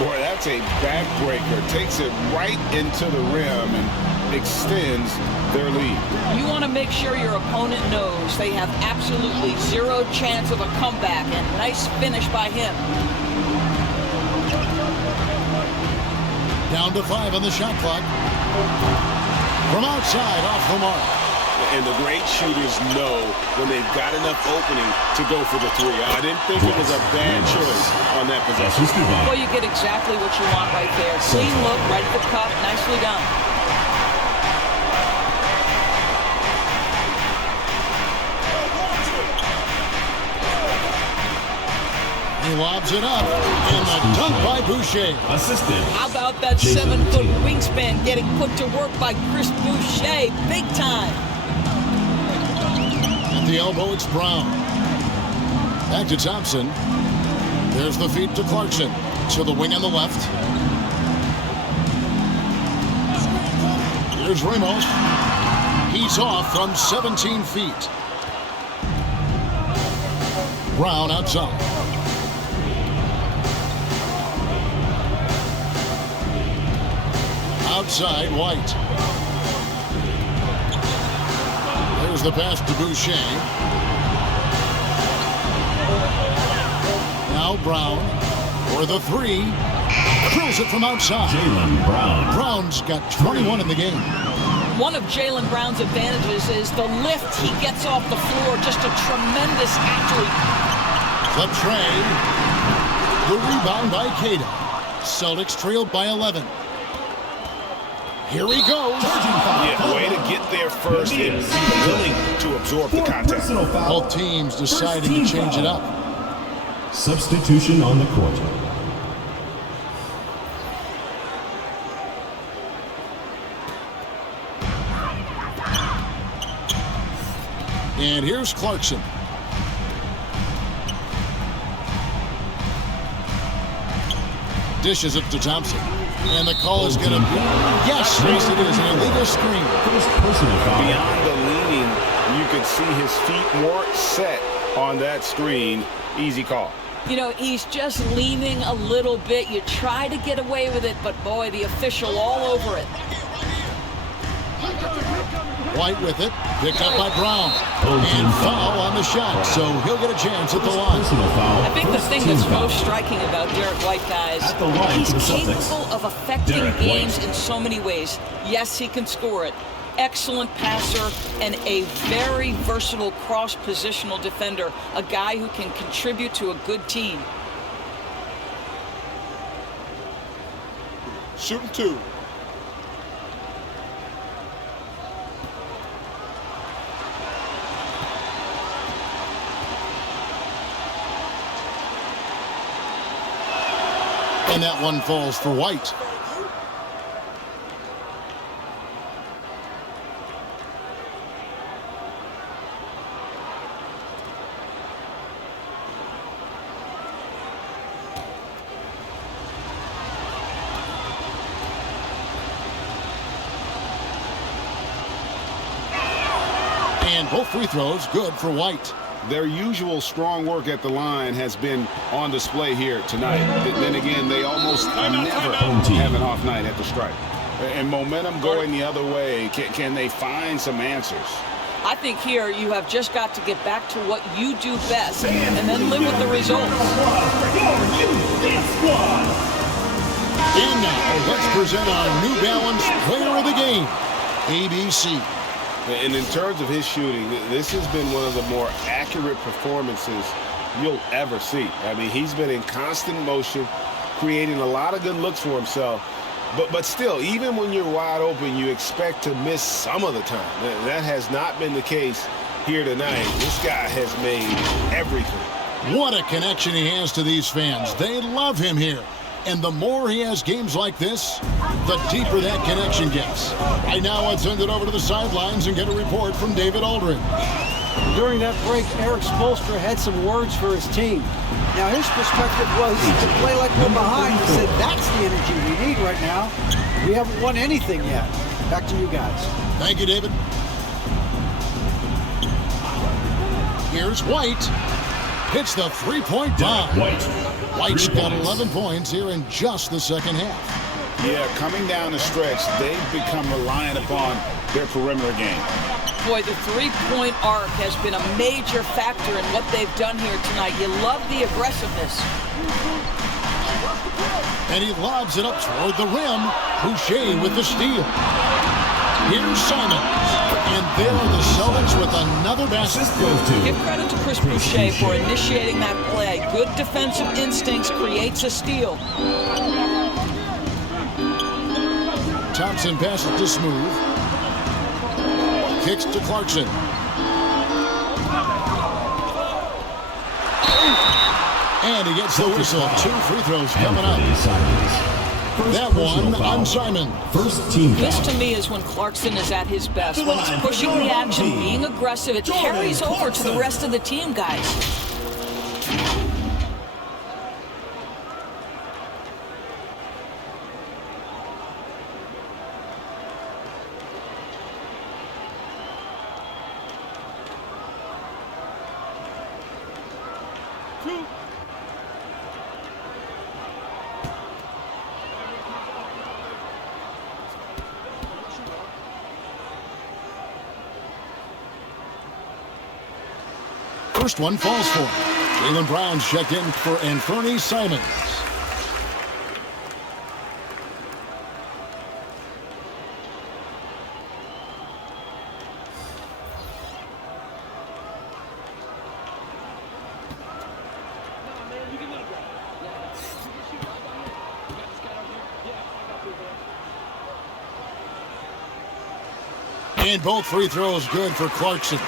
Boy, that's a backbreaker. Takes it right into the rim and extends their lead. You want to make sure your opponent knows they have absolutely zero chance of a comeback, and nice finish by him. Down to 5 on the shot clock. From outside, off the mark. And the great shooters know when they've got enough opening to go for the 3. I didn't think it was a bad choice on that possession. Well, you get exactly what you want right there. Clean look, right at the cup, nicely done. He lobs it up, and the dunk by Boucher. Assistant. How about that 7-foot wingspan getting put to work by Chris Boucher? Big time. At the elbow, it's Brown. Back to Thompson. There's the feed to Clarkson. To the wing on the left. Here's Ramos. He's off from 17 feet. Brown outside. Outside, White. There's the pass to Boucher. Now Brown for the three. Throws it from outside. Jaylen Brown. Brown's got 21 in the game. One of Jaylen Brown's advantages is the lift he gets off the floor. Just a tremendous athlete. The tray. The rebound by Cato. Celtics trailed by 11. Here he goes. Yeah, way to get there first and be willing to absorb the contact. Both teams deciding to change it up. Substitution on the court. And here's Clarkson. Dishes it to Thompson. And the call is going to be, yes, it is, an illegal screen. Beyond the leaning, you could see his feet weren't set on that screen. Easy call. You know, he's just leaning a little bit. You try to get away with it, but boy, the official all over it. White with it, picked up by Brown, and foul on the shot, so he'll get a chance at the line. I think the thing that's most striking about Derek White, guys, he's capable of affecting games in so many ways. Yes, he can score it. Excellent passer and a very versatile cross-positional defender, a guy who can contribute to a good team. Shooting two. And that one falls for White. And both free throws good for White. Their usual strong work at the line has been on display here tonight. Then again, they almost never have an off night at the stripe. And momentum going the other way, can they find some answers? I think here you have just got to get back to what you do best and then live with the results. And now, let's present our New Balance Player of the Game, ABC. And in terms of his shooting, this has been one of the more accurate performances you'll ever see. I mean, he's been in constant motion, creating a lot of good looks for himself. But still, even when you're wide open, you expect to miss some of the time. That has not been the case here tonight. This guy has made everything. What a connection he has to these fans. They love him here. And the more he has games like this, the deeper that connection gets. Right now, I'd send it over to the sidelines and get a report from David Aldrin. During that break, Eric Spoelstra had some words for his team. Now, his perspective was to play like we're behind. He said, that's the energy we need right now. We haven't won anything yet. Back to you guys. Thank you, David. Here's White. Hits the three-point bomb. White's got 11 points here in just the second half. Yeah, coming down the stretch, they've become reliant upon their perimeter game. Boy, the three-point arc has been a major factor in what they've done here tonight. You love the aggressiveness. And he lobs it up toward the rim. Boucher with the steal. Here's Simons. And there are the Celtics with another basket. Give credit to Chris Boucher for initiating that play. Good defensive instincts creates a steal. Thompson passes to Smooth. Kicks to Clarkson. And he gets the whistle. 2 free throws coming up. That one on Simon. First team foul. This to me is when Clarkson is at his best. When he's pushing the action, being aggressive, it carries over to the rest of the team, guys. First one falls for him. Jaylen Brown's checked in for Anthony Simons. And both free throws good for Clarkson.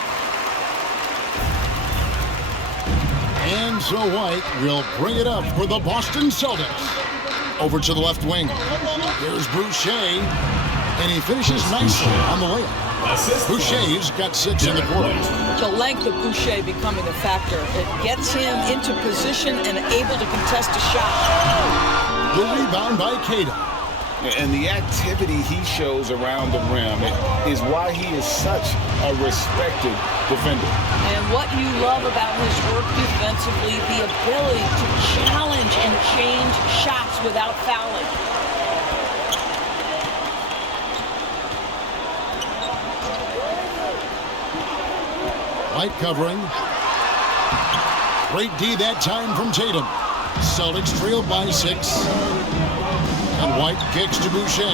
And so White will bring it up for the Boston Celtics. Over to the left wing. Here's Boucher. And he finishes nicely on the layup. Boucher's got 6 in the quarter. The length of Boucher becoming a factor. It gets him into position and able to contest a shot. The rebound by Cato. And the activity he shows around the rim is why he is such a respected defender. And what you love about his work defensively, the ability to challenge and change shots without fouling. White covering. Great D that time from Tatum. Celtics trailed by 6. And White kicks to Boucher.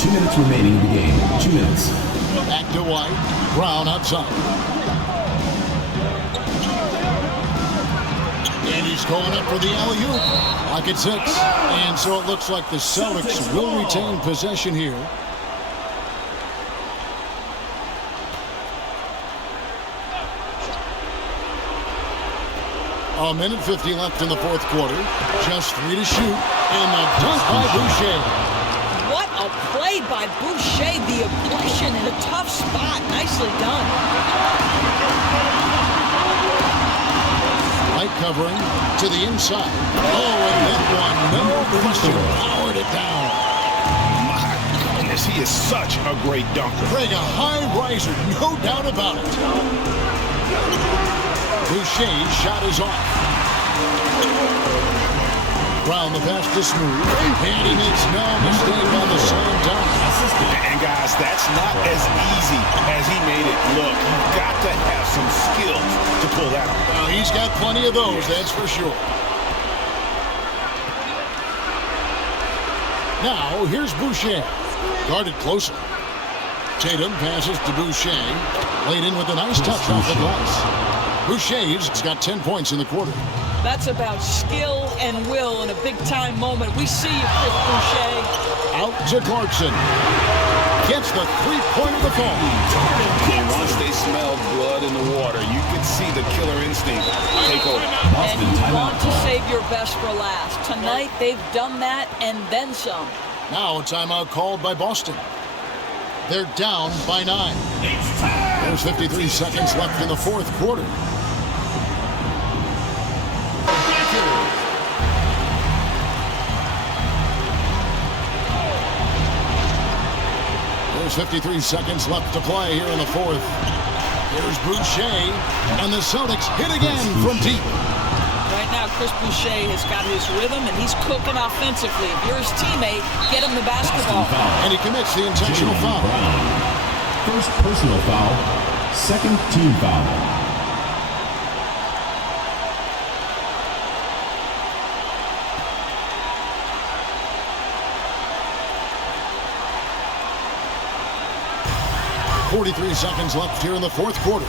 2 minutes remaining in the game. 2 minutes. Back to White. Brown outside. And he's going up for the alley-oop. Like at 6. And so it looks like the Celtics will retain possession here. A minute 50 left in the fourth quarter. Just 3 to shoot. And the dunk by Boucher. What a play by Boucher. The aggression in a tough spot. Nicely done. Light covering to the inside. Oh, and that one, no question, powered it down. My goodness, he is such a great dunker. Craig, a high riser, no doubt about it. Boucher's shot is off. Brown the pass to Smooth. And he makes no mistake on the slam dunk. And guys, that's not as easy as he made it look. You've got to have some skills to pull that off. Well, he's got plenty of those, that's for sure. Now, here's Boucher. Guarded closer. Tatum passes to Boucher. Laid in with a nice touch off the glass. Boucher's got 10 points in the quarter. That's about skill and will in a big-time moment. We see you, Chris Boucher. Out to Clarkson. Gets the three-pointer to fall. And once they smelled blood in the water, you could see the killer instinct take over. And you want to save your best for last. Tonight, they've done that and then some. Now a timeout called by Boston. They're down by 9. There's 53 seconds left in the fourth quarter. There's 53 seconds left to play here in the fourth. Here's Boucher, and the Celtics hit again from deep. Right now, Chris Boucher has got his rhythm, and he's cooking offensively. If you're his teammate, get him the basketball. And he commits the intentional foul. First personal foul, second team foul. .43 seconds left here in the fourth quarter.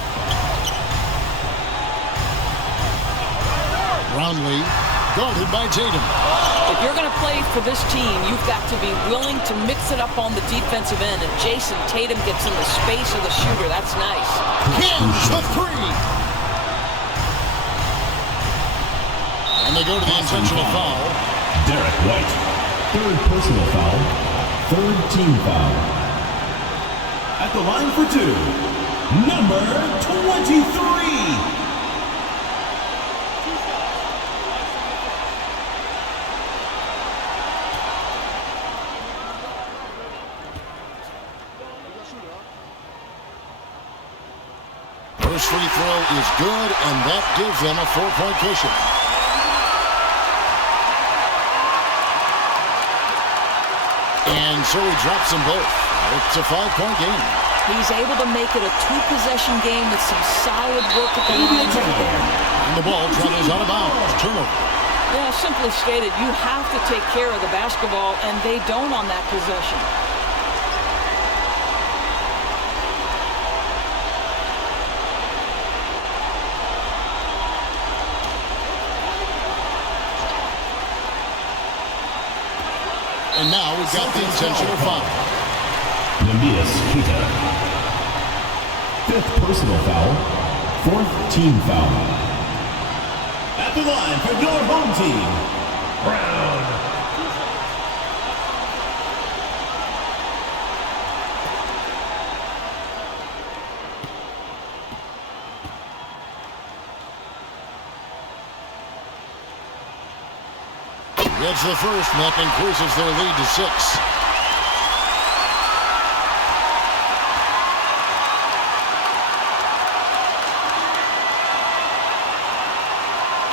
Brownlee guarded by Tatum. If you're going to play for this team, you've got to be willing to mix it up on the defensive end. And Jason Tatum gets in the space of the shooter. That's nice. Hams the three. And they go to the intentional foul. Derek White. Third personal foul. Third team foul. At the line for two, number 23. First free throw is good, and that gives them a 4-point cushion. And so he drops them both. It's a 5-point game. He's able to make it a 2-possession game with some solid work at the line right there. And the ball travels out of bounds. Turnover. Yeah, simply stated, you have to take care of the basketball, and they don't on that possession. And now we've got the intentional foul. Namias Kita. Fifth personal foul. Fourth team foul. At the line for your home team, Brown. Gets the first, and that increases their lead to 6.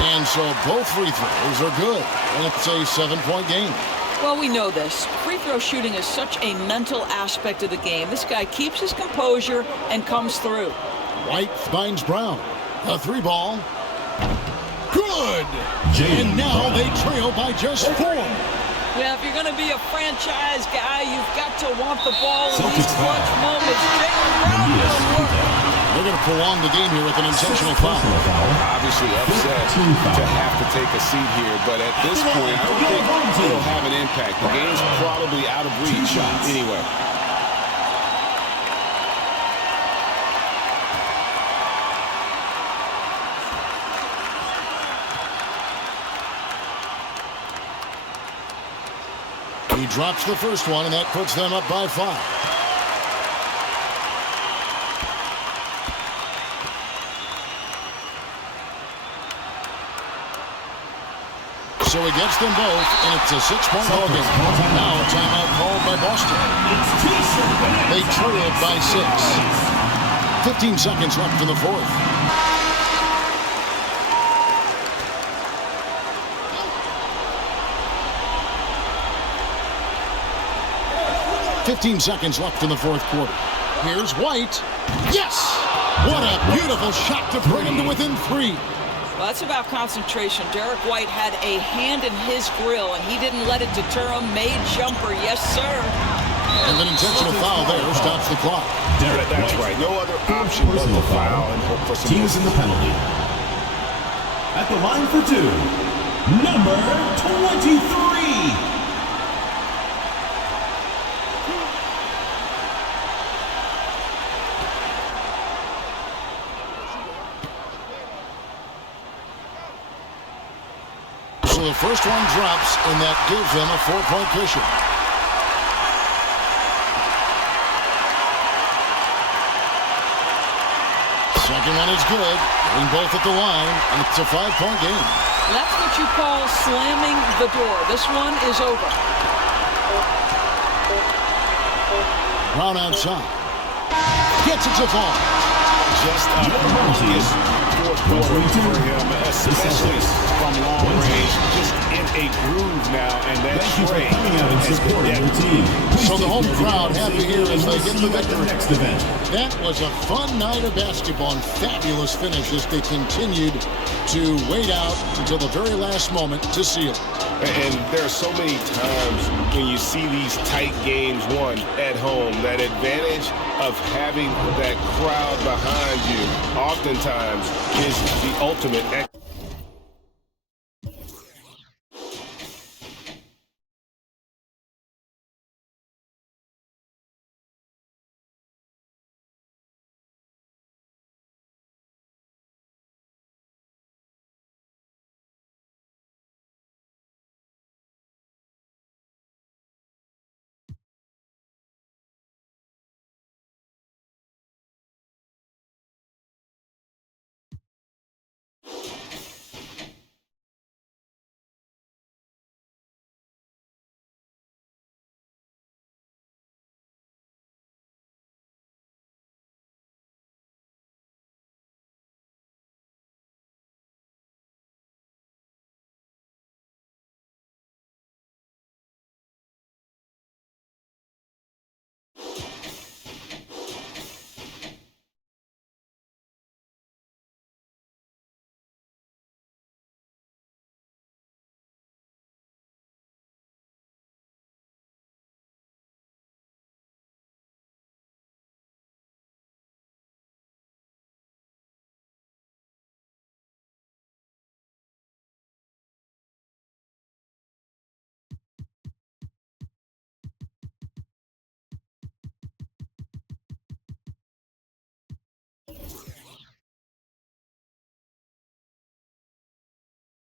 And so both free throws are good, and it's a 7-point game. Well, we know this. Free throw shooting is such a mental aspect of the game. This guy keeps his composure and comes through. White finds Brown. A 3-ball. Good! And now they trail by just 4. Yeah, if you're going to be a franchise guy, you've got to want the ball in these clutch moments. Jaylen Brown does work. They're going to prolong the game here with an intentional foul. Obviously upset to have to take a seat here, but at this point, I don't think it'll have an impact. The game's probably out of reach anyway. He drops the first one, and that puts them up by 5. So he gets them both, and it's a 6-point ball game. Now a timeout called by Boston. They trailed by 6. 15 seconds left in the fourth. 15 seconds left in the fourth quarter. Here's White. Yes! What a beautiful shot to bring him to within 3. Well, that's about concentration. Derek White had a hand in his grill, and he didn't let it deter him. Made jumper, yes, sir. And an intentional foul there stops the clock. That's right. No other option but the foul and hope for some. Teams in the penalty. At the line for two, number 23. So the first one drops, and that gives them a 4-point cushion. Second one is good. Getting both at the line, and it's a 5-point game. That's what you call slamming the door. This one is over. Brown outside. Gets it to fall. Just a humongous fourth quarter for him, especially from long range. Just in a groove now, and that trade has been dead. So the home crowd happy here as they get the victory. That was a fun night of basketball and fabulous finish as they continued to wait out until the very last moment to seal it. And there are so many times when you see these tight games won at home, that advantage of having that crowd behind you oftentimes is the ultimate